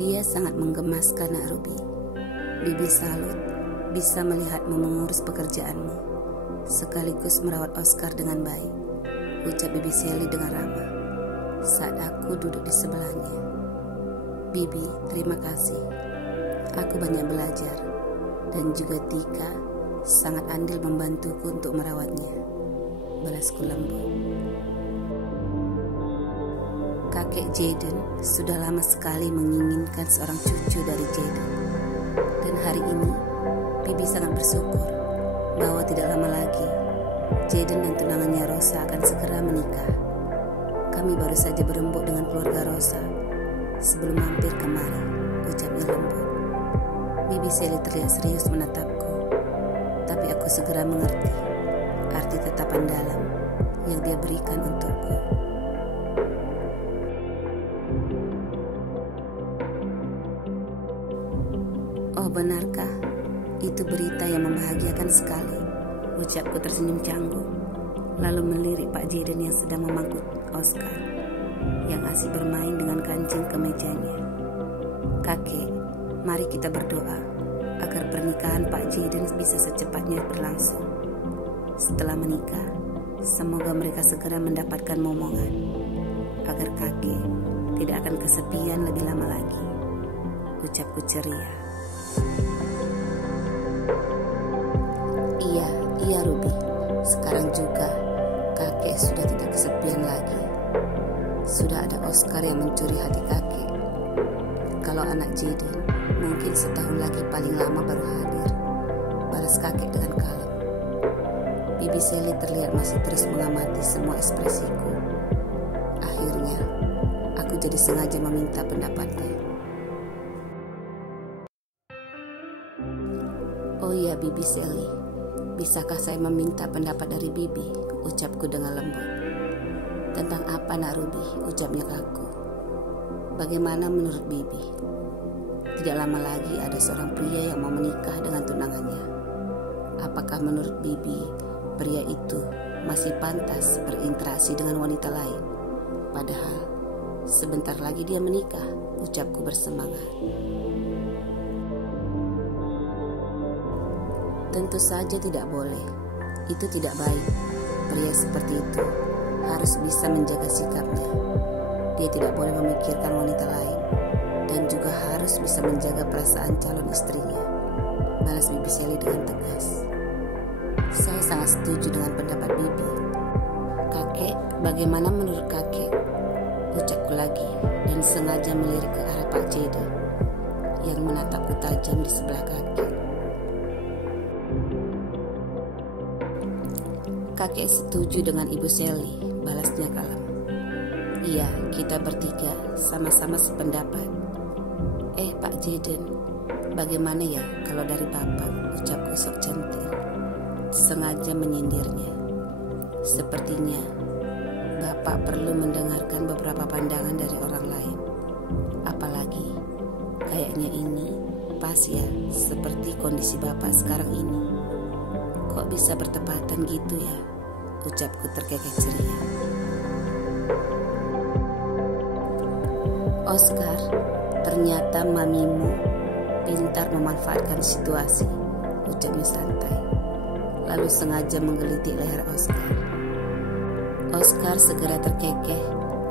Dia sangat menggemaskan, Nak Ruby. Bibi salut bisa melihatmu mengurus pekerjaanmu, sekaligus merawat Oscar dengan baik, ucap Bibi Sally dengan ramah saat aku duduk di sebelahnya. Bibi, terima kasih. Aku banyak belajar, dan juga Tika sangat andil membantuku untuk merawatnya, balasku lembut. Kakek Jaden sudah lama sekali menginginkan seorang cucu dari Jaden. Dan hari ini, Bibi sangat bersyukur bahwa tidak lama lagi Jaden dan tunangannya Rosa akan segera menikah. Kami baru saja berembuk dengan keluarga Rosa sebelum mampir kemari, ucapnya lembut. Bibi Sally terlihat serius menatapku, tapi aku segera mengerti arti tatapan dalam yang dia berikan untukku. Oh, benarkah? Itu berita yang membahagiakan sekali, ucapku tersenyum canggung, lalu melirik Pak Jaden yang sedang memangku Oscar yang asik bermain dengan kancing kemejanya. Kakek, mari kita berdoa agar pernikahan Pak Jaden bisa secepatnya berlangsung. Setelah menikah, semoga mereka segera mendapatkan momongan, agar kakek tidak akan kesepian lebih lama lagi, ucapku ceria. Iya Ruby, sekarang juga kakek sudah tidak kesepian lagi. Sudah ada Oscar yang mencuri hati kakek. Kalau anak Jaden mungkin setahun lagi paling lama baru hadir, balas kakek dengan kalem. Bibi Sally terlihat masih terus mengamati semua ekspresiku. Akhirnya aku jadi sengaja meminta pendapatnya. Oh iya Bibi Sally, bisakah saya meminta pendapat dari Bibi? Ucapku dengan lembut. Tentang apa, Nak Ruby? Ucapnya kaku. Bagaimana menurut Bibi? Tidak lama lagi ada seorang pria yang mau menikah dengan tunangannya. Apakah menurut Bibi pria itu masih pantas berinteraksi dengan wanita lain? Padahal sebentar lagi dia menikah, ucapku bersemangat. Tentu saja tidak boleh. Itu tidak baik. Pria seperti itu harus bisa menjaga sikapnya. Dia tidak boleh memikirkan wanita lain, dan juga harus bisa menjaga perasaan calon istrinya, balas Bibi Sally dengan tegas. Saya sangat setuju dengan pendapat Bibi. Kakek, bagaimana menurut kakek? Ucapku lagi, dan sengaja melirik ke arah Pak Jaden yang menatapku tajam di sebelah kaki. Kakek setuju dengan Ibu Sally, balasnya kalem. Iya, kita bertiga sama-sama sependapat. Pak Jaden, bagaimana ya kalau dari Bapak? Ucapku sok centil, sengaja menyindirnya. Sepertinya Bapak perlu mendengarkan beberapa pandangan dari orang lain. Apalagi kayaknya ini pas ya seperti kondisi Bapak sekarang ini. Kok bisa bertepatan gitu ya? Ucapku terkekeh ceria. Oscar, ternyata mamimu pintar memanfaatkan situasi, ucapnya santai, lalu sengaja menggelitik leher Oscar. Oscar segera terkekeh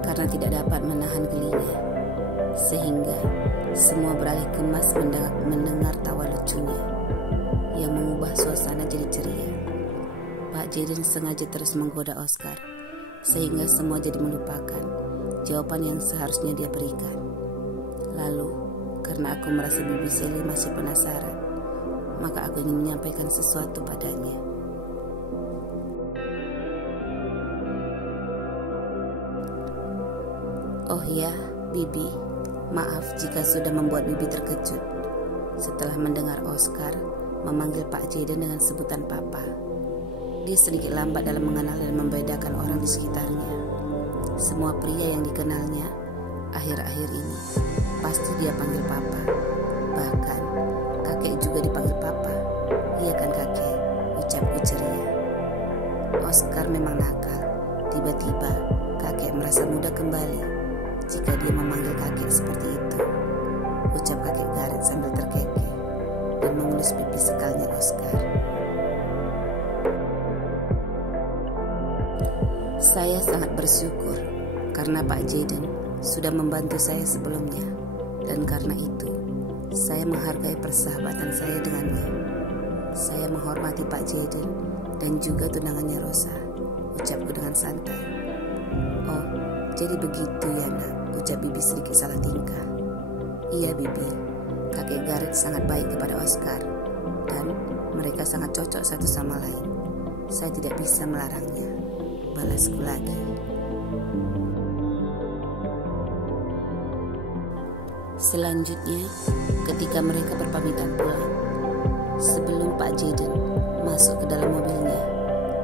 karena tidak dapat menahan gelinya, sehingga semua beralih kemas mendengar tawa lucunya yang mengubah suasana jadi ceria. Pak Jaden sengaja terus menggoda Oscar, sehingga semua jadi melupakan jawaban yang seharusnya dia berikan. Lalu, karena aku merasa Bibi Sally masih penasaran, maka aku ingin menyampaikan sesuatu padanya. Oh ya, Bibi, maaf jika sudah membuat Bibi terkejut setelah mendengar Oscar memanggil Pak Jaden dengan sebutan Papa. Dia sedikit lambat dalam mengenal dan membedakan orang di sekitarnya. Semua pria yang dikenalnya akhir-akhir ini pasti dia panggil Papa. Bahkan kakek juga dipanggil Papa. Iya kan kakek? Ucapku ceria. Oscar memang nakal. Tiba-tiba kakek merasa muda kembali jika dia memanggil kakek seperti itu. mengelus pipi sekalnya Oscar. Saya sangat bersyukur karena Pak Jaden sudah membantu saya sebelumnya, dan karena itu saya menghargai persahabatan saya dengannya. Saya menghormati Pak Jaden dan juga tunangannya Rosa, ucapku dengan santai. Oh, jadi begitu ya nak, ucap Bibi sedikit salah tingkah. Iya Bibi, kakek Gareth sangat baik kepada Oscar dan mereka sangat cocok satu sama lain. Saya tidak bisa melarangnya, balasku lagi. Selanjutnya, ketika mereka berpamitan pulang, sebelum Pak Jaden masuk ke dalam mobilnya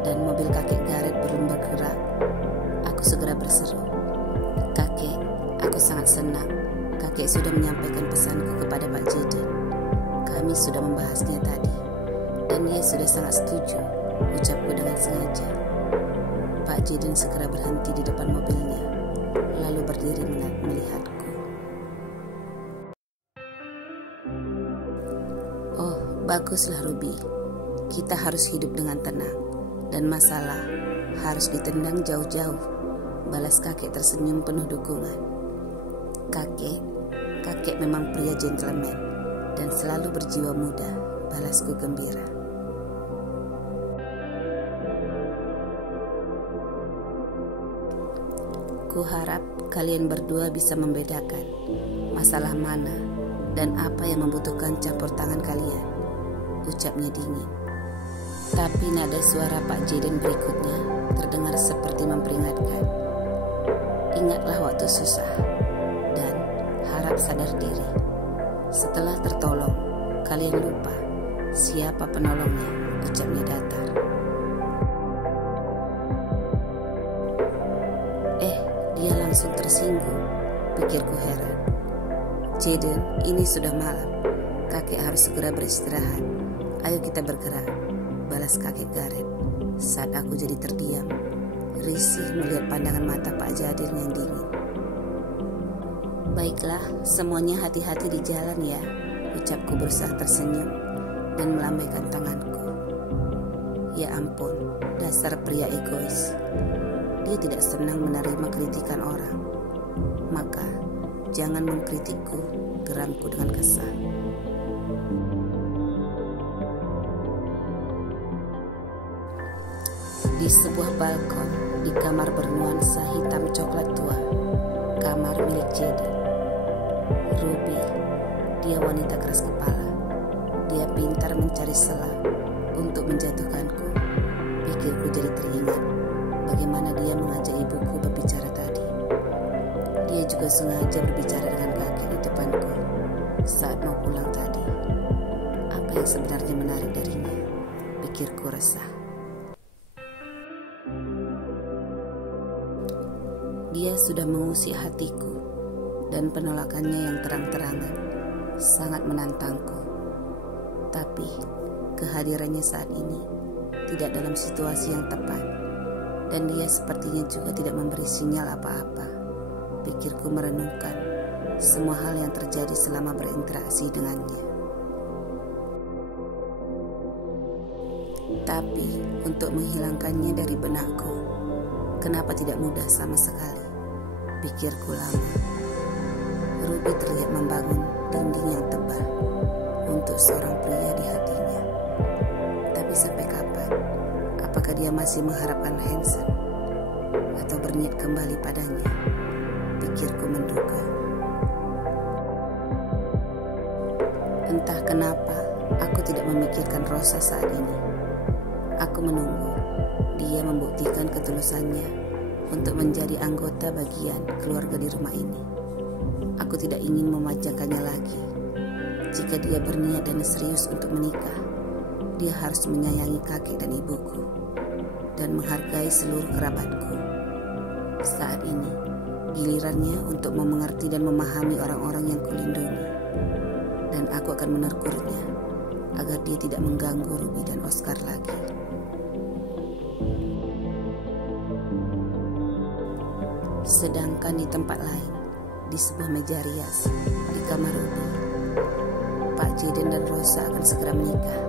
dan mobil kakek Gareth belum bergerak, aku segera berseru, "Kakek, aku sangat senang. Kakek sudah menyampaikan pesanku kepada Pak Jaden. Kami sudah membahasnya tadi, dan dia sudah sangat setuju," ucapku dengan sengaja. Pak Jaden segera berhenti di depan mobilnya, lalu berdiri melihatku. "Oh, baguslah Ruby. Kita harus hidup dengan tenang, dan masalah harus ditendang jauh-jauh," balas kakek tersenyum penuh dukungan. Kakek memang pria gentleman dan selalu berjiwa muda, balasku gembira. Kuharap kalian berdua bisa membedakan masalah mana dan apa yang membutuhkan campur tangan kalian, ucapnya dingin. Tapi nada suara Pak Jaden berikutnya terdengar seperti memperingatkan. Ingatlah waktu susah dan harap sadar diri. Setelah tertolong, kalian lupa siapa penolongnya, ucapnya datar. Dia langsung tersinggung, pikirku heran. Jaden, ini sudah malam. Kakek harus segera beristirahat. Ayo kita bergerak, balas kakek Gareth saat aku jadi terdiam, risih melihat pandangan mata Pak Jaden yang dingin. Baiklah, semuanya hati-hati di jalan ya, ucapku berusaha tersenyum dan melambaikan tanganku. Ya ampun, dasar pria egois. Dia tidak senang menerima kritikan orang. Maka jangan mengkritikku, geramku dengan kesal. Di sebuah balkon di kamar bernuansa hitam coklat tua, kamar milik Jaden. Ruby, dia wanita keras kepala. Dia pintar mencari celah untuk menjatuhkanku. Pikirku jadi teringat bagaimana dia mengajak ibuku berbicara tadi. Dia juga sengaja berbicara dengan kakek di depanku saat mau pulang tadi. Apa yang sebenarnya menarik darinya? Pikirku resah. Dia sudah mengusik hatiku dan penolakannya yang terang-terangan sangat menantangku. Tapi kehadirannya saat ini tidak dalam situasi yang tepat, dan dia sepertinya juga tidak memberi sinyal apa-apa. Pikirku merenungkan semua hal yang terjadi selama berinteraksi dengannya. Tapi untuk menghilangkannya dari benakku, kenapa tidak mudah sama sekali? Pikirku lama. Ruby terlihat membangun dinding yang tebal untuk seorang pria di hatinya. Tapi sampai kapan? Apakah dia masih mengharapkan Hanson atau berniat kembali padanya? Pikirku menduga. Entah kenapa aku tidak memikirkan Rosa saat ini. Aku menunggu dia membuktikan ketulusannya untuk menjadi anggota bagian keluarga di rumah ini. Aku tidak ingin memanjakannya lagi. Jika dia berniat dan serius untuk menikah, dia harus menyayangi kakek dan ibuku dan menghargai seluruh kerabatku. Saat ini, gilirannya untuk memengerti dan memahami orang-orang yang kulindungi. Dan aku akan menegurnya agar dia tidak mengganggu Ruby dan Oscar lagi. Sedangkan di tempat lain, di sebuah meja rias di kamar Ruby, Pak Jaden dan Rosa akan segera menikah.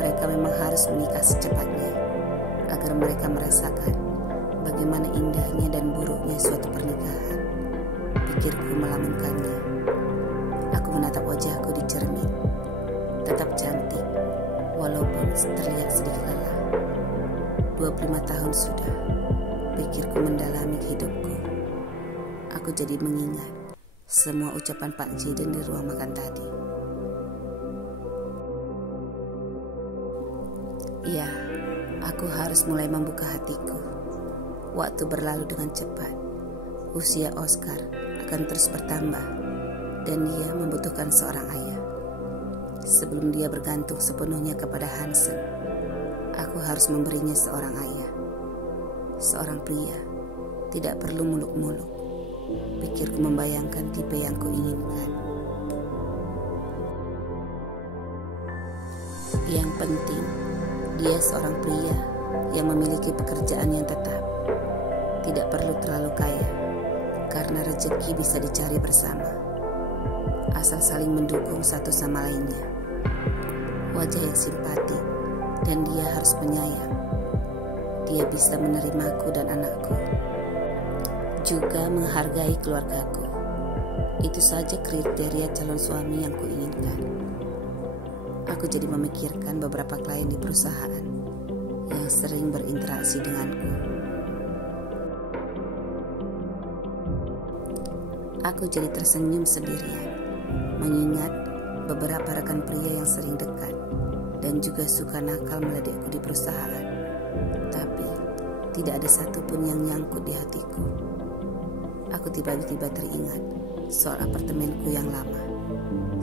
Mereka memang harus menikah secepatnya agar mereka merasakan bagaimana indahnya dan buruknya suatu pernikahan. Pikirku melamunkannya. Aku menatap wajahku di cermin. Tetap cantik, walaupun terlihat sedikit lelah. 25 tahun sudah, pikirku mendalami hidupku. Aku jadi mengingat semua ucapan Pak Jaden di ruang makan tadi. Ya, aku harus mulai membuka hatiku. Waktu berlalu dengan cepat. Usia Oscar akan terus bertambah dan dia membutuhkan seorang ayah. Sebelum dia bergantung sepenuhnya kepada Hansen, aku harus memberinya seorang ayah. Seorang pria, tidak perlu muluk-muluk. Pikirku membayangkan tipe yang kuinginkan. Yang penting, dia seorang pria yang memiliki pekerjaan yang tetap. Tidak perlu terlalu kaya, karena rezeki bisa dicari bersama. Asal saling mendukung satu sama lainnya. Wajah yang simpatik, dan dia harus penyayang. Dia bisa menerimaku dan anakku. Juga menghargai keluargaku. Itu saja kriteria calon suami yang kuinginkan. Aku jadi memikirkan beberapa klien di perusahaan yang sering berinteraksi denganku. Aku jadi tersenyum sendirian, mengingat beberapa rekan pria yang sering dekat dan juga suka nakal meledekku di perusahaan. Tapi tidak ada satupun yang nyangkut di hatiku. Aku tiba-tiba teringat soal apartemenku yang lama.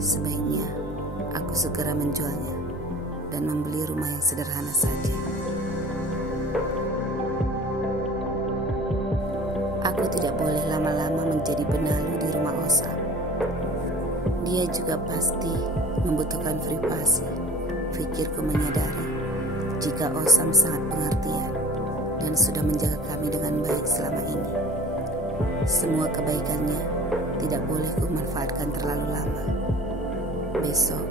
Sebaiknya aku segera menjualnya dan membeli rumah yang sederhana saja. Aku tidak boleh lama-lama menjadi benalu di rumah Osam. Dia juga pasti membutuhkan privasi. Pikirku menyadari jika Osam sangat pengertian dan sudah menjaga kami dengan baik selama ini. Semua kebaikannya tidak boleh kumanfaatkan terlalu lama. Besok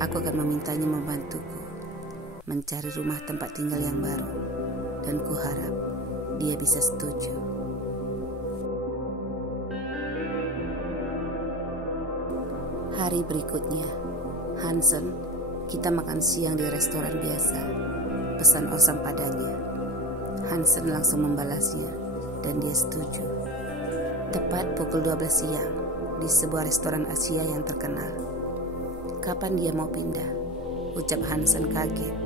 aku akan memintanya membantuku mencari rumah tempat tinggal yang baru, dan kuharap dia bisa setuju. Hari berikutnya, Hansen, kita makan siang di restoran biasa. Pesan Osam padanya. Hansen langsung membalasnya dan dia setuju. Tepat pukul 12 siang di sebuah restoran Asia yang terkenal. Kapan dia mau pindah? Ucap Hansen kaget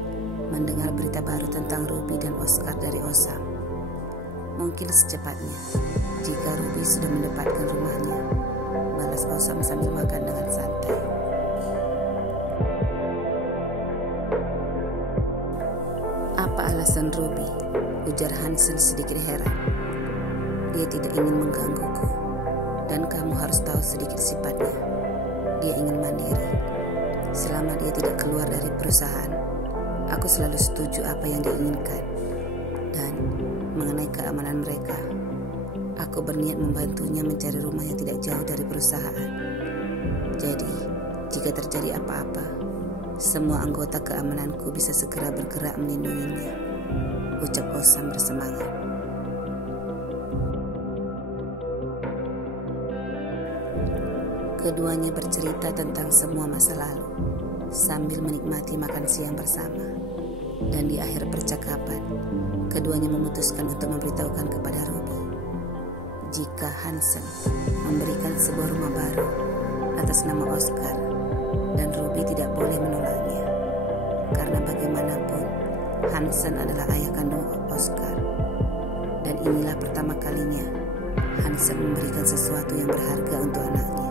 mendengar berita baru tentang Ruby dan Oscar dari Osam. Mungkin secepatnya jika Ruby sudah mendapatkan rumahnya, balas Osam sambil makan dengan santai. Apa alasan Ruby? Ujar Hansen sedikit heran. Dia tidak ingin menggangguku, dan kamu harus tahu sedikit sifatnya. Dia ingin mandiri. Selama dia tidak keluar dari perusahaan, aku selalu setuju apa yang dia inginkan. Dan mengenai keamanan mereka, aku berniat membantunya mencari rumah yang tidak jauh dari perusahaan. Jadi, jika terjadi apa-apa, semua anggota keamananku bisa segera bergerak melindunginya. Ucap Osam bersemangat. Keduanya bercerita tentang semua masa lalu sambil menikmati makan siang bersama. Dan di akhir percakapan, keduanya memutuskan untuk memberitahukan kepada Ruby jika Hansen memberikan sebuah rumah baru atas nama Oscar, dan Ruby tidak boleh menolaknya. Karena bagaimanapun, Hansen adalah ayah kandung Oscar. Dan inilah pertama kalinya Hansen memberikan sesuatu yang berharga untuk anaknya.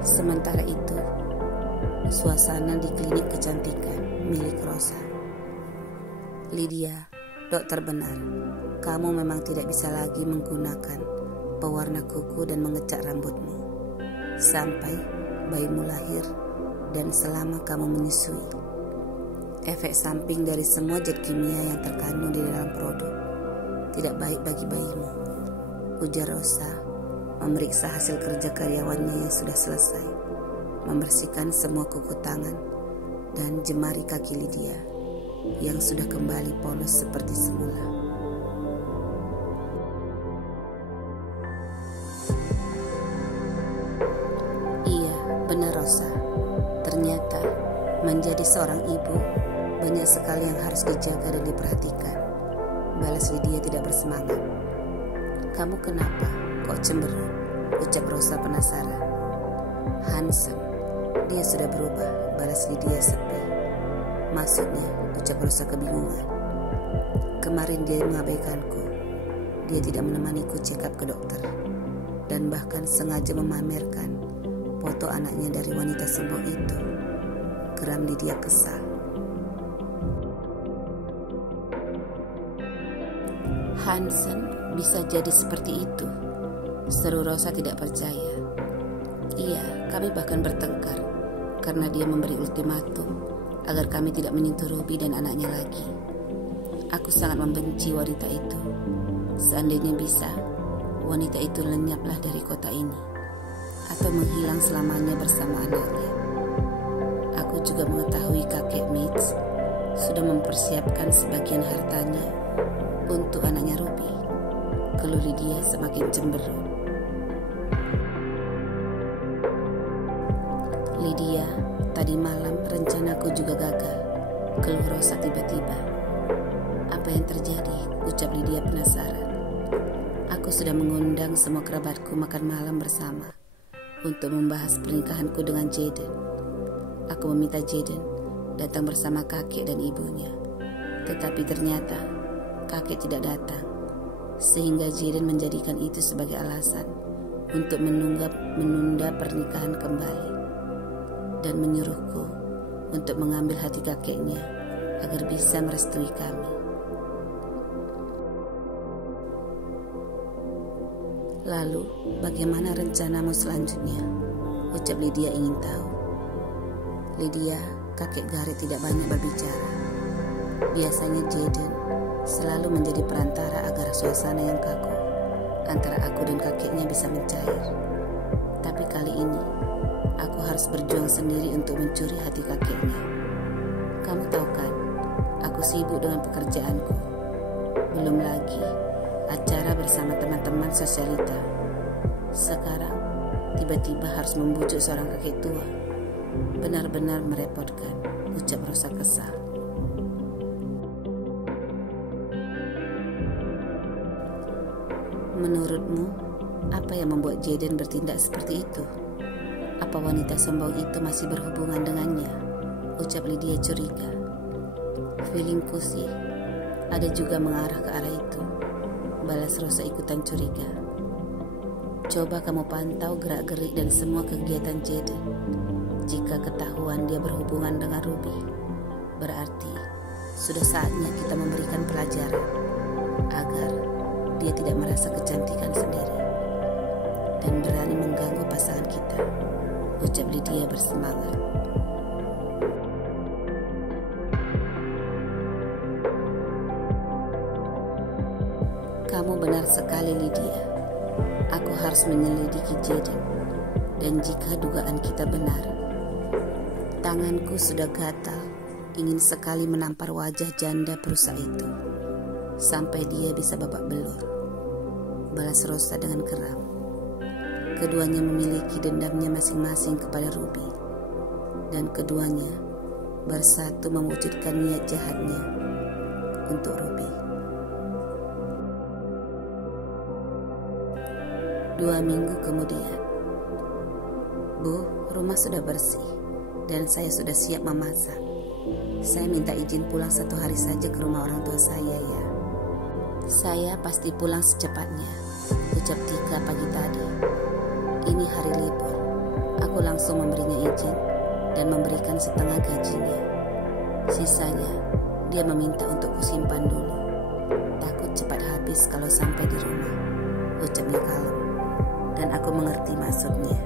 Sementara itu, suasana di klinik kecantikan milik Rosa. Lydia, dokter benar. Kamu memang tidak bisa lagi menggunakan pewarna kuku dan mengecat rambutmu sampai bayimu lahir dan selama kamu menyusui. Efek samping dari semua zat kimia yang terkandung di dalam produk tidak baik bagi bayimu, ujar Rosa, memeriksa hasil kerja karyawannya yang sudah selesai, membersihkan semua kuku tangan dan jemari kaki Lydia yang sudah kembali polos seperti semula. Iya, benar Rosa. Ternyata menjadi seorang ibu banyak sekali yang harus dijaga dan diperhatikan. Balas Lydia tidak bersemangat. Kamu kenapa kok cemberut? Ucap Rosa penasaran. Hansen, dia sudah berubah, balas Lydia sepi. Maksudnya, ucap Rosa kebingungan. Kemarin dia mengabaikanku. Dia tidak menemaniku check up ke dokter. Dan bahkan sengaja memamerkan foto anaknya dari wanita sombong itu. Geram Lydia kesal. Hansen bisa jadi seperti itu, seru Rosa tidak percaya. Iya, kami bahkan bertengkar karena dia memberi ultimatum agar kami tidak menyentuh Ruby dan anaknya lagi. Aku sangat membenci wanita itu. Seandainya bisa, wanita itu lenyaplah dari kota ini atau menghilang selamanya bersama anaknya. Aku juga mengetahui kakek Mitch sudah mempersiapkan sebagian hartanya untuk anaknya Ruby. Keluh Lydia semakin cemberut. Lydia, tadi malam rencanaku juga gagal. Keluh Rosa tiba-tiba. Apa yang terjadi? Ucap Lydia penasaran. Aku sudah mengundang semua kerabatku makan malam bersama untuk membahas pernikahanku dengan Jaden. Aku meminta Jaden datang bersama kakek dan ibunya. Tetapi ternyata kakek tidak datang, sehingga Jaden menjadikan itu sebagai alasan untuk menunda pernikahan kembali dan menyuruhku untuk mengambil hati kakeknya agar bisa merestui kami. Lalu, bagaimana rencanamu selanjutnya? Ucap Lydia ingin tahu. Lydia, kakek Gareth tidak banyak berbicara. Biasanya Jaden selalu menjadi perantara agar suasana yang kaku antara aku dan kakeknya bisa mencair. Tapi kali ini, aku harus berjuang sendiri untuk mencuri hati kakeknya. Kamu tahu kan, aku sibuk dengan pekerjaanku. Belum lagi acara bersama teman-teman sosialita. Sekarang, tiba-tiba harus membujuk seorang kakek tua. Benar-benar merepotkan, ucap Rosa kesal. Menurutmu, apa yang membuat Jaden bertindak seperti itu? Apa wanita sombong itu masih berhubungan dengannya? Ucap Lydia curiga. Feelingku sih, ada juga mengarah ke arah itu. Balas Rosa ikutan curiga. Coba kamu pantau gerak-gerik dan semua kegiatan Jaden. Jika ketahuan dia berhubungan dengan Ruby, berarti sudah saatnya kita memberikan pelajaran agar dia tidak merasa kecantikan sendiri dan berani mengganggu pasangan kita, ucap Lydia bersemangat. Kamu benar sekali Lydia. Aku harus menyelidiki Jaden, dan jika dugaan kita benar, tanganku sudah gatal, ingin sekali menampar wajah janda perusa itu sampai dia bisa babak belur. Balas Rosa dengan geram. Keduanya memiliki dendamnya masing-masing kepada Ruby, dan keduanya bersatu mewujudkan niat jahatnya untuk Ruby. 2 minggu kemudian, Bu, rumah sudah bersih dan saya sudah siap memasak. Saya minta izin pulang 1 hari saja ke rumah orang tua saya ya. Saya pasti pulang secepatnya, ucap Tika pagi tadi. Ini hari libur. Aku langsung memberinya izin dan memberikan setengah gajinya. Sisanya dia meminta untuk kusimpan dulu. Takut cepat habis kalau sampai di rumah, ucapnya kalem. Dan aku mengerti maksudnya.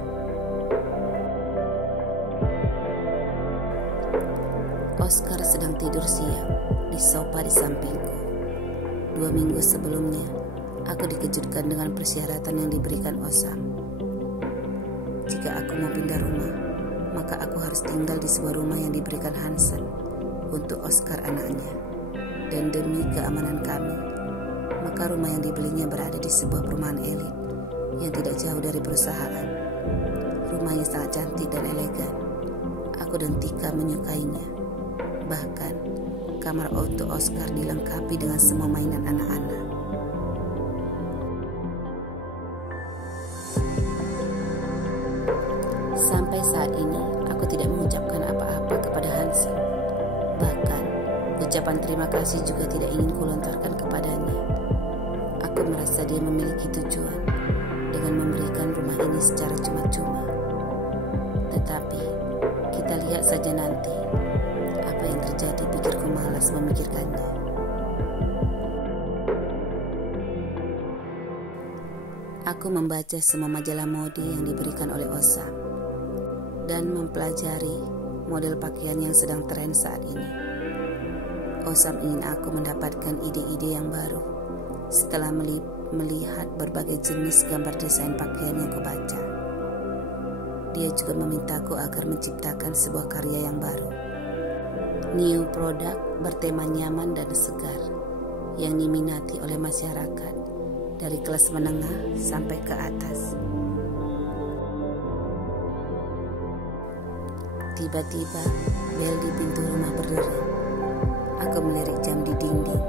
Oscar sedang tidur siang di sofa di sampingku. 2 minggu sebelumnya, Aku dikejutkan dengan persyaratan yang diberikan Osam. Jika aku mau pindah rumah, maka aku harus tinggal di sebuah rumah yang diberikan Hansen untuk Oscar anaknya. Dan demi keamanan kami, maka rumah yang dibelinya berada di sebuah perumahan elit yang tidak jauh dari perusahaan. Rumahnya sangat cantik dan elegan. Aku dan Tika menyukainya. Bahkan, kamar untuk Oscar dilengkapi dengan semua mainan anak-anak. Sampai saat ini, aku tidak mengucapkan apa-apa kepada Hansen. Bahkan, ucapan terima kasih juga tidak ingin kulontarkan kepadanya. Aku merasa dia memiliki tujuan dengan memberikan rumah ini secara cuma-cuma. Tetapi, kita lihat saja nanti apa yang terjadi. Pikirku malas memikirkannya. Aku membaca semua majalah mode yang diberikan oleh Osam dan mempelajari model pakaian yang sedang tren saat ini. Osam ingin aku mendapatkan ide-ide yang baru setelah melihat berbagai jenis gambar desain pakaian yang kubaca. Dia juga memintaku agar menciptakan sebuah karya yang baru. New product bertema nyaman dan segar yang diminati oleh masyarakat dari kelas menengah sampai ke atas. Tiba-tiba bel di pintu rumah berdering. Aku melirik jam di dinding.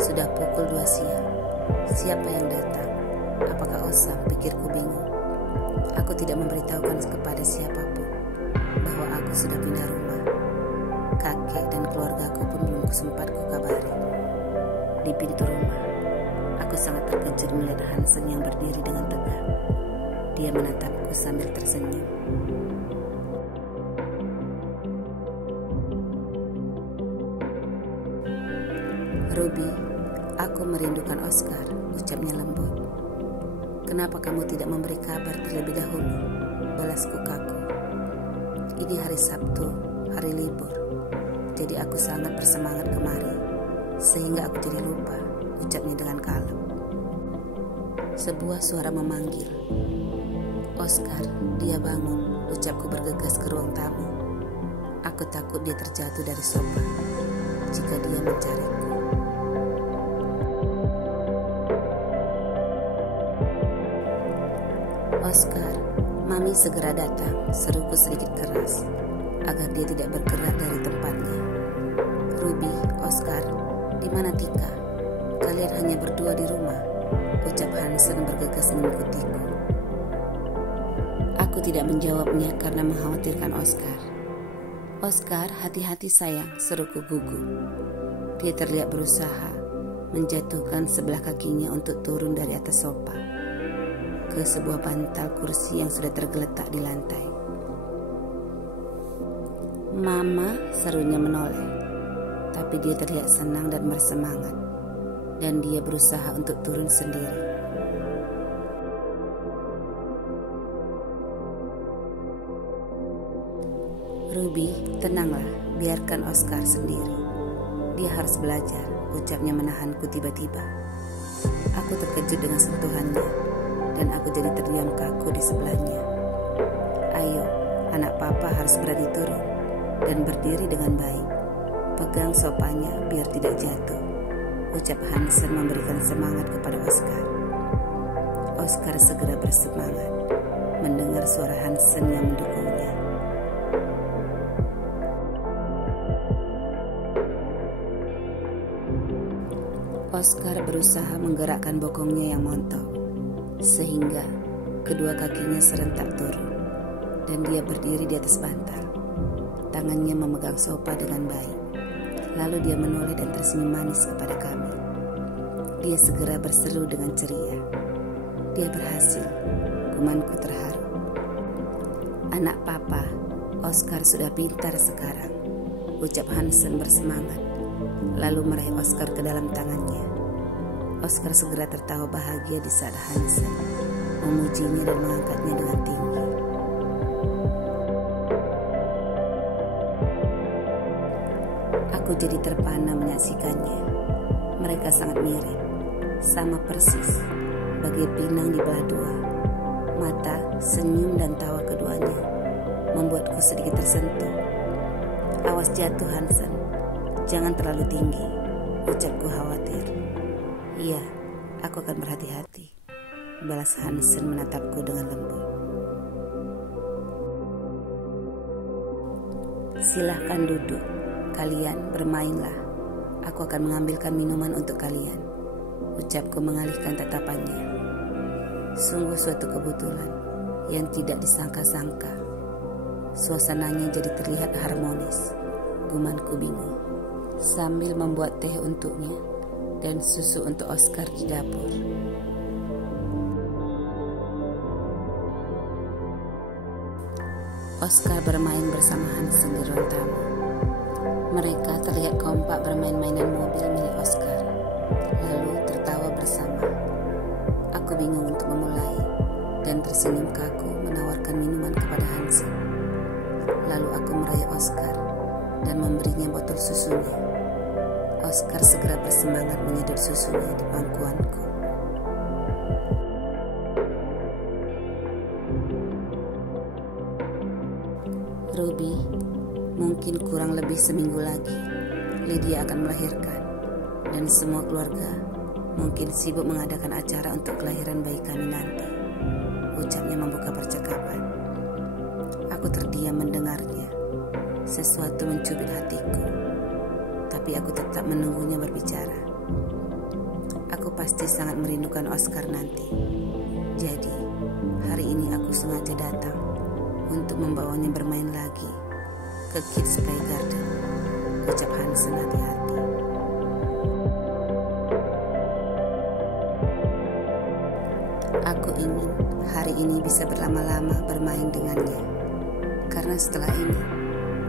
Sudah pukul 2 siang. Siapa yang datang? Apakah Osam? Pikirku bingung. Aku tidak memberitahukan kepada siapapun bahwa aku sudah pindah rumah. Kakek dan keluargaku pun belum sempat kukabari. Di pintu rumah, aku sangat terkejut melihat Hansen yang berdiri dengan tegak. Dia menatapku sambil tersenyum. Ruby, aku merindukan Oscar, ucapnya lembut. Kenapa kamu tidak memberi kabar terlebih dahulu? Balasku kaku. Ini hari Sabtu, hari libur. Jadi aku sangat bersemangat kemari, sehingga aku jadi lupa, ucapnya dengan kalem. Sebuah suara memanggil. Oscar, dia bangun, ucapku bergegas ke ruang tamu. Aku takut dia terjatuh dari sofa jika dia mencariku. Oscar, Mami segera datang, seruku sedikit keras agar dia tidak bergerak dari tempatnya. Ruby, Oscar, di mana Tika? Kalian hanya berdua di rumah, ucap Hansen bergegas mengikutiku. Aku tidak menjawabnya karena mengkhawatirkan Oscar. Oscar, hati-hati sayang, seruku gugup. Dia terlihat berusaha menjatuhkan sebelah kakinya untuk turun dari atas sofa ke sebuah bantal kursi yang sudah tergeletak di lantai. Mama, serunya menoleh, tapi dia terlihat senang dan bersemangat, dan dia berusaha untuk turun sendiri. Ruby, tenanglah, biarkan Oscar sendiri. Dia harus belajar, ucapnya menahanku tiba-tiba. Aku terkejut dengan sentuhannya, dan aku jadi terdiam kaku di sebelahnya. Ayo, anak papa harus berani turun dan berdiri dengan baik. Pegang sopanya biar tidak jatuh, ucap Hansen memberikan semangat kepada Oscar. Oscar segera bersemangat mendengar suara Hansen yang mendukungnya. Oscar berusaha menggerakkan bokongnya yang montok, sehingga kedua kakinya serentak turun, dan dia berdiri di atas bantal. Tangannya memegang sofa dengan baik. Lalu dia menoleh dan tersenyum manis kepada kami. Dia segera berseru dengan ceria. Dia berhasil, gumanku terharu. Anak papa, Oscar sudah pintar sekarang, ucap Hansen bersemangat, lalu meraih Oscar ke dalam tangannya. Oscar segera tertawa bahagia di saat Hansen memujinya dan mengangkatnya dengan tinggi. Aku jadi terpana menyaksikannya. Mereka sangat mirip, sama persis, bagai pinang di belah dua. Mata, senyum dan tawa keduanya membuatku sedikit tersentuh. Awas jatuh, Hansen. Jangan terlalu tinggi, ucapku khawatir. Iya, aku akan berhati-hati, balas Hansen menatapku dengan lembut. Silahkan duduk, kalian bermainlah. Aku akan mengambilkan minuman untuk kalian, ucapku mengalihkan tatapannya. Sungguh suatu kebetulan yang tidak disangka-sangka. Suasananya jadi terlihat harmonis, gumanku bingung, sambil membuat teh untuknya dan susu untuk Oscar di dapur. Oscar bermain bersama Hansen di ruang tamu. Mereka terlihat kompak bermain mainan mobil milik Oscar, lalu tertawa bersama. Aku bingung untuk memulai dan tersenyum kaku menawarkan minuman kepada Hansen. Lalu aku meraih Oscar dan memberinya botol susunya. Oscar segera bersemangat menyedot susunya di pangkuanku. Ruby, mungkin kurang lebih seminggu lagi Lydia akan melahirkan, dan semua keluarga mungkin sibuk mengadakan acara untuk kelahiran bayi kami nanti, ucapnya membuka percakapan. Aku terdiam mendengarnya. Sesuatu mencubit hatiku, tapi aku tetap menunggunya berbicara. Aku pasti sangat merindukan Oscar nanti. Jadi, hari ini aku sengaja datang untuk membawanya bermain lagi ke Kids Play Garden, ucap Hansen hati-hati. Aku ingin hari ini bisa berlama-lama bermain dengannya, karena setelah ini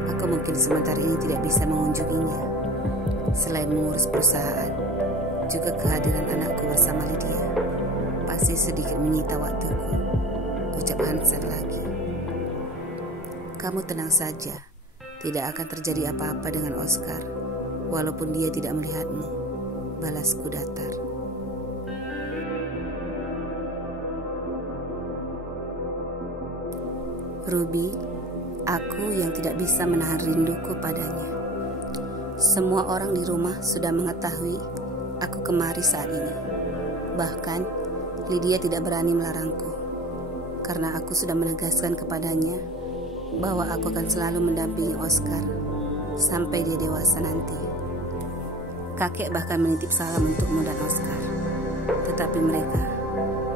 aku mungkin sementara ini tidak bisa mengunjunginya. Selain mengurus perusahaan, juga kehadiran anakku bersama Lydia pasti sedikit menyita waktuku, ucap Hansen lagi. Kamu tenang saja, tidak akan terjadi apa-apa dengan Oscar, walaupun dia tidak melihatmu, balasku datar. Ruby, aku yang tidak bisa menahan rinduku padanya. Semua orang di rumah sudah mengetahui aku kemari saat ini. Bahkan Lydia tidak berani melarangku, karena aku sudah menegaskan kepadanya bahwa aku akan selalu mendampingi Oscar sampai dia dewasa nanti. Kakek bahkan menitip salam untukmu dan Oscar, tetapi mereka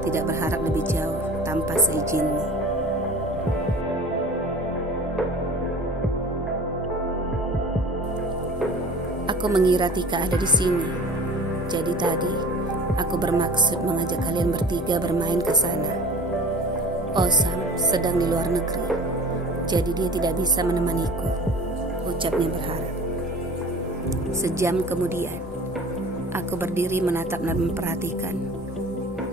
tidak berharap lebih jauh tanpa seizinku. Aku mengira Tika ada di sini, jadi tadi aku bermaksud mengajak kalian bertiga bermain ke sana. Osam sedang di luar negeri, jadi dia tidak bisa menemaniku, ucapnya berharap. Sejam kemudian, aku berdiri menatap dan memperhatikan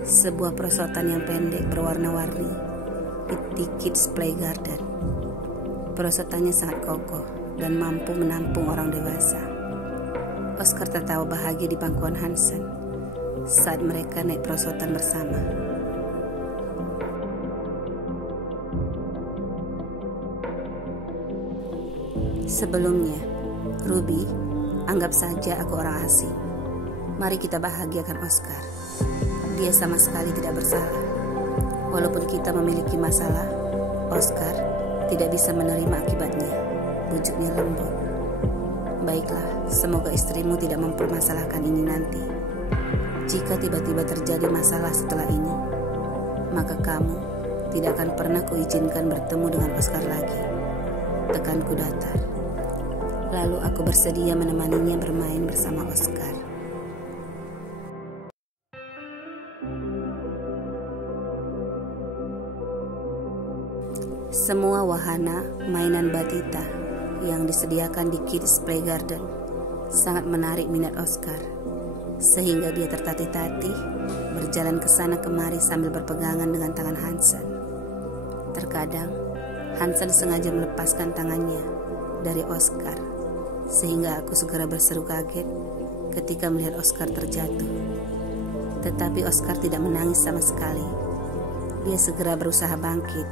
sebuah perosotan yang pendek berwarna-warni di Kids Play Garden. Perosotannya sangat kokoh dan mampu menampung orang dewasa. Oscar tertawa bahagia di pangkuan Hansen saat mereka naik perosotan bersama. Sebelumnya, Ruby, anggap saja aku orang asing. Mari kita bahagiakan Oscar. Dia sama sekali tidak bersalah. Walaupun kita memiliki masalah, Oscar tidak bisa menerima akibatnya, bujuknya lembut. Baiklah, semoga istrimu tidak mempermasalahkan ini nanti. Jika tiba-tiba terjadi masalah setelah ini, maka kamu tidak akan pernah kuizinkan bertemu dengan Oscar lagi. Tekanku datar. Lalu aku bersedia menemaninya bermain bersama Oscar. Semua wahana mainan batita yang disediakan di Kids Play Garden sangat menarik minat Oscar, sehingga dia tertatih-tatih berjalan ke sana kemari sambil berpegangan dengan tangan Hansen. Terkadang Hansen sengaja melepaskan tangannya dari Oscar, sehingga aku segera berseru kaget ketika melihat Oscar terjatuh. Tetapi Oscar tidak menangis sama sekali. Dia segera berusaha bangkit,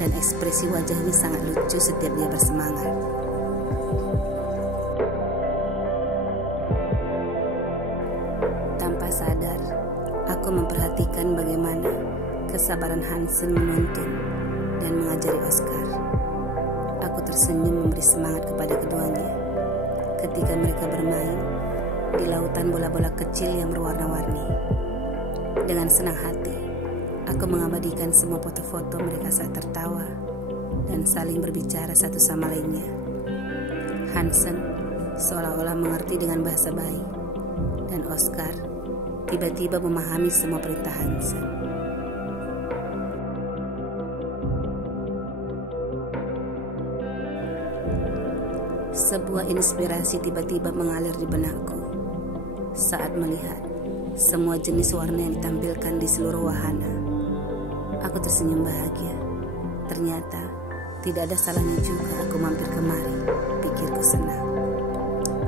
dan ekspresi wajahnya sangat lucu setiap dia bersemangat. Tanpa sadar, aku memperhatikan bagaimana kesabaran Hansen menuntun dan mengajari Oscar. Aku tersenyum memberi semangat kepada keduanya ketika mereka bermain di lautan bola-bola kecil yang berwarna-warni. Dengan senang hati, aku mengabadikan semua foto-foto mereka saat tertawa dan saling berbicara satu sama lainnya. Hansen seolah-olah mengerti dengan bahasa bayi, dan Oscar tiba-tiba memahami semua perintah Hansen. Sebuah inspirasi tiba-tiba mengalir di benakku saat melihat semua jenis warna yang ditampilkan di seluruh wahana. Aku tersenyum bahagia. Ternyata tidak ada salahnya juga aku mampir kemari, pikirku senang.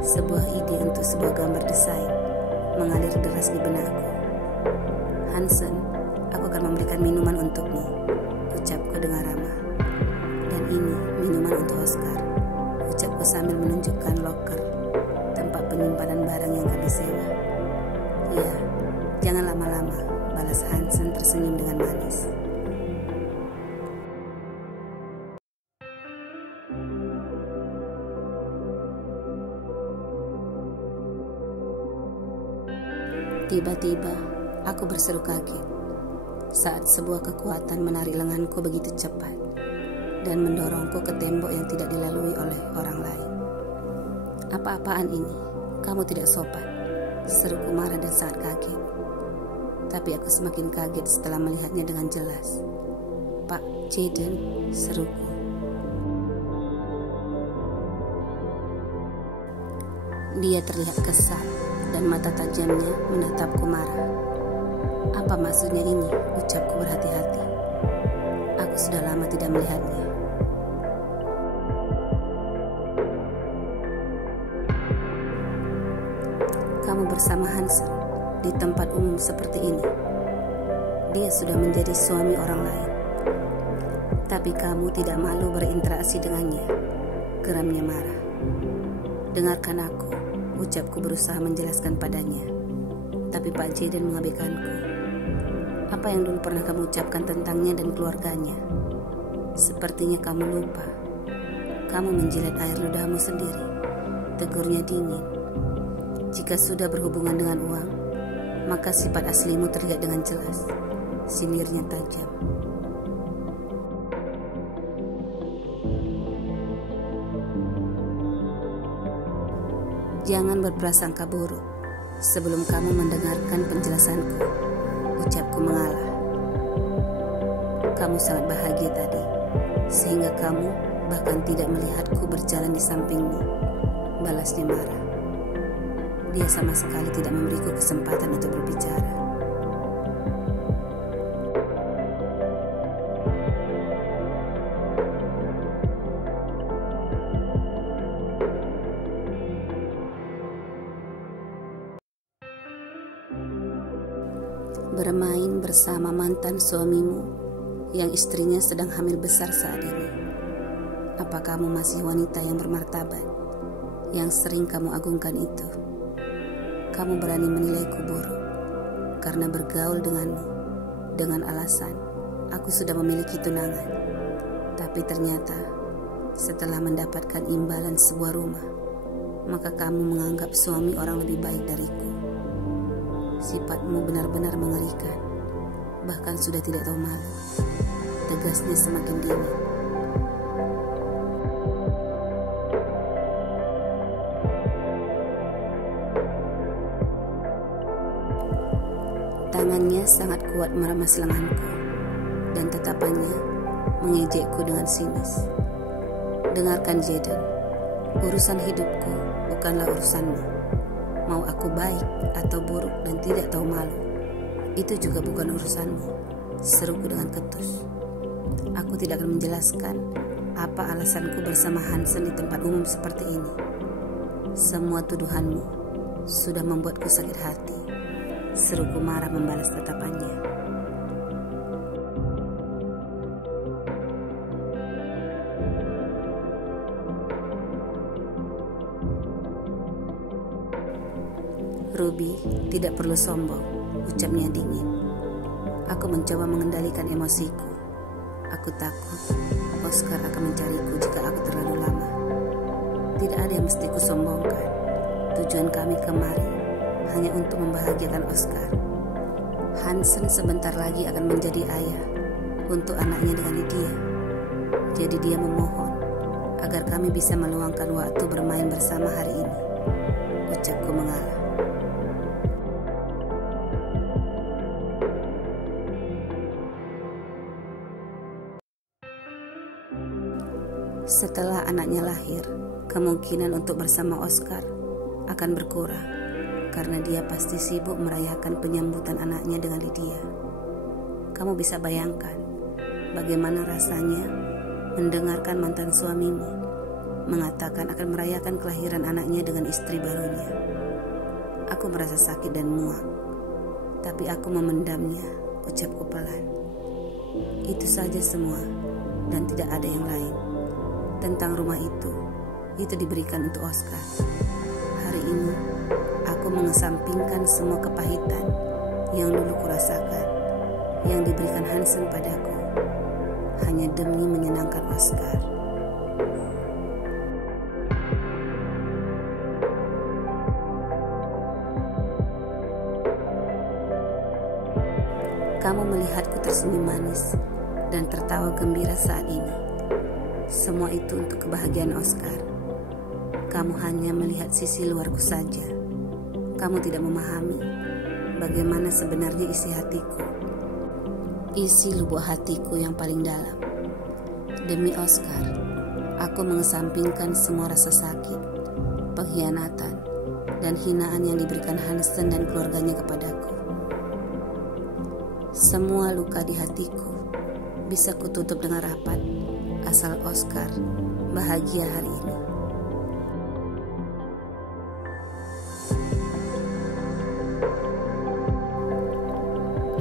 Sebuah ide untuk sebuah gambar desain mengalir deras di benakku. Hansen, aku akan memberikan minuman untukmu, ucapku dengan ramah. Dan ini minuman untuk Oscar, ucapku sambil menunjukkan loker, tempat penyimpanan barang yang kami sewa. Ya, jangan lama-lama, balas Hansen tersenyum dengan manis. Tiba-tiba, aku berseru kaget saat sebuah kekuatan menarik lenganku begitu cepat dan mendorongku ke tembok yang tidak dilalui oleh orang lain. Apa-apaan ini? Kamu tidak sopan, seruku marah dan sangat kaget. Tapi aku semakin kaget setelah melihatnya dengan jelas. Pak Jaden, seruku. Dia terlihat kesal dan mata tajamnya menatapku marah. Apa maksudnya ini? Ucapku berhati-hati. Aku sudah lama tidak melihatnya. Kamu bersama Hansen di tempat umum seperti ini. Dia sudah menjadi suami orang lain. Tapi kamu tidak malu berinteraksi dengannya, geramnya marah. Dengarkan aku, ucapku berusaha menjelaskan padanya. Tapi Pak Jaden mengabaikanku. Apa yang dulu pernah kamu ucapkan tentangnya dan keluarganya? Sepertinya kamu lupa. Kamu menjilat air ludahmu sendiri, tegurnya dingin. Jika sudah berhubungan dengan uang, maka sifat aslimu terlihat dengan jelas, sindirnya tajam. Jangan berprasangka buruk sebelum kamu mendengarkan penjelasanku, ucapku mengalah. Kamu sangat bahagia tadi, sehingga kamu bahkan tidak melihatku berjalan di sampingmu, balasnya marah. Dia sama sekali tidak memberiku kesempatan untuk berbicara. Bermain bersama mantan suamimu yang istrinya sedang hamil besar saat ini. Apa kamu masih wanita yang bermartabat, yang sering kamu agungkan itu? Kamu berani menilaiku buruk karena bergaul denganmu dengan alasan aku sudah memiliki tunangan. Tapi ternyata setelah mendapatkan imbalan sebuah rumah, maka kamu menganggap suami orang lebih baik dariku. Sifatmu benar-benar mengerikan, bahkan sudah tidak tahu malu. Tegasnya semakin dingin. Tangannya sangat kuat meremas lenganku, dan tatapannya mengejekku dengan sinis. Dengarkan Jaden, urusan hidupku bukanlah urusanmu. Mau aku baik atau buruk dan tidak tahu malu, itu juga bukan urusanmu, seruku dengan ketus. Aku tidak akan menjelaskan apa alasanku bersama Hansen di tempat umum seperti ini. Semua tuduhanmu sudah membuatku sakit hati. seruku marah membalas tatapannya. Ruby, tidak perlu sombong, ucapnya dingin. Aku mencoba mengendalikan emosiku. Aku takut Oscar akan mencariku jika aku terlalu lama. Tidak ada yang mesti kusombongkan. Tujuan kami kemari hanya untuk membahagiakan Oscar. Hansen sebentar lagi akan menjadi ayah untuk anaknya dengan Lydia. Jadi dia memohon agar kami bisa meluangkan waktu bermain bersama hari ini. Ucapku mengalah. Setelah anaknya lahir, kemungkinan untuk bersama Oscar akan berkurang karena dia pasti sibuk merayakan penyambutan anaknya dengan Lydia. Kamu bisa bayangkan bagaimana rasanya mendengarkan mantan suamimu mengatakan akan merayakan kelahiran anaknya dengan istri barunya. Aku merasa sakit dan muak, tapi aku memendamnya, ucapku pelan. Itu saja semua dan tidak ada yang lain. Tentang rumah itu diberikan untuk Oscar. Hari ini aku mengesampingkan semua kepahitan yang dulu kurasakan, yang diberikan Hansen padaku, hanya demi menyenangkan Oscar. Kamu melihatku tersenyum manis dan tertawa gembira saat ini. Semua itu untuk kebahagiaan Oscar. Kamu hanya melihat sisi luarku saja. Kamu tidak memahami bagaimana sebenarnya isi hatiku. Isi lubuk hatiku yang paling dalam. Demi Oscar, aku mengesampingkan semua rasa sakit, pengkhianatan, dan hinaan yang diberikan Hansen dan keluarganya kepadaku. Semua luka di hatiku bisa kututup dengan rapat asal Oscar bahagia hari ini.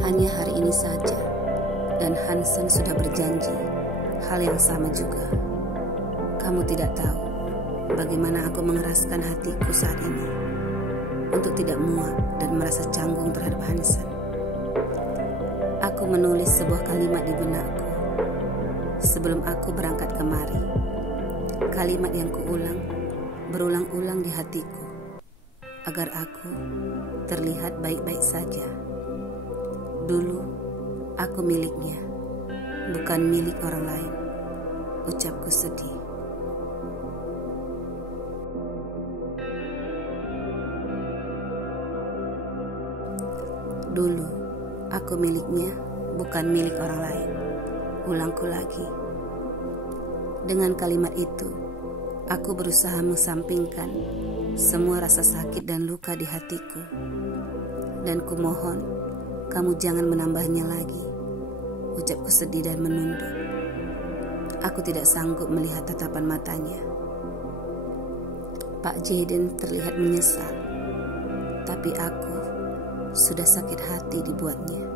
Hanya hari ini saja, dan Hansen sudah berjanji hal yang sama juga. Kamu tidak tahu bagaimana aku mengeraskan hatiku saat ini untuk tidak muak dan merasa canggung terhadap Hansen. Aku menulis sebuah kalimat di benakku sebelum aku berangkat kemari. Kalimat yang kuulang berulang-ulang di hatiku agar aku terlihat baik-baik saja. Dulu aku miliknya, bukan milik orang lain, ucapku sedih. Dulu aku miliknya, bukan milik orang lain. Ulangku lagi. Dengan kalimat itu, aku berusaha mengesampingkan semua rasa sakit dan luka di hatiku. Dan kumohon, kamu jangan menambahnya lagi, ucapku sedih dan menunduk. Aku tidak sanggup melihat tatapan matanya. Pak Jaden terlihat menyesal, tapi aku sudah sakit hati dibuatnya.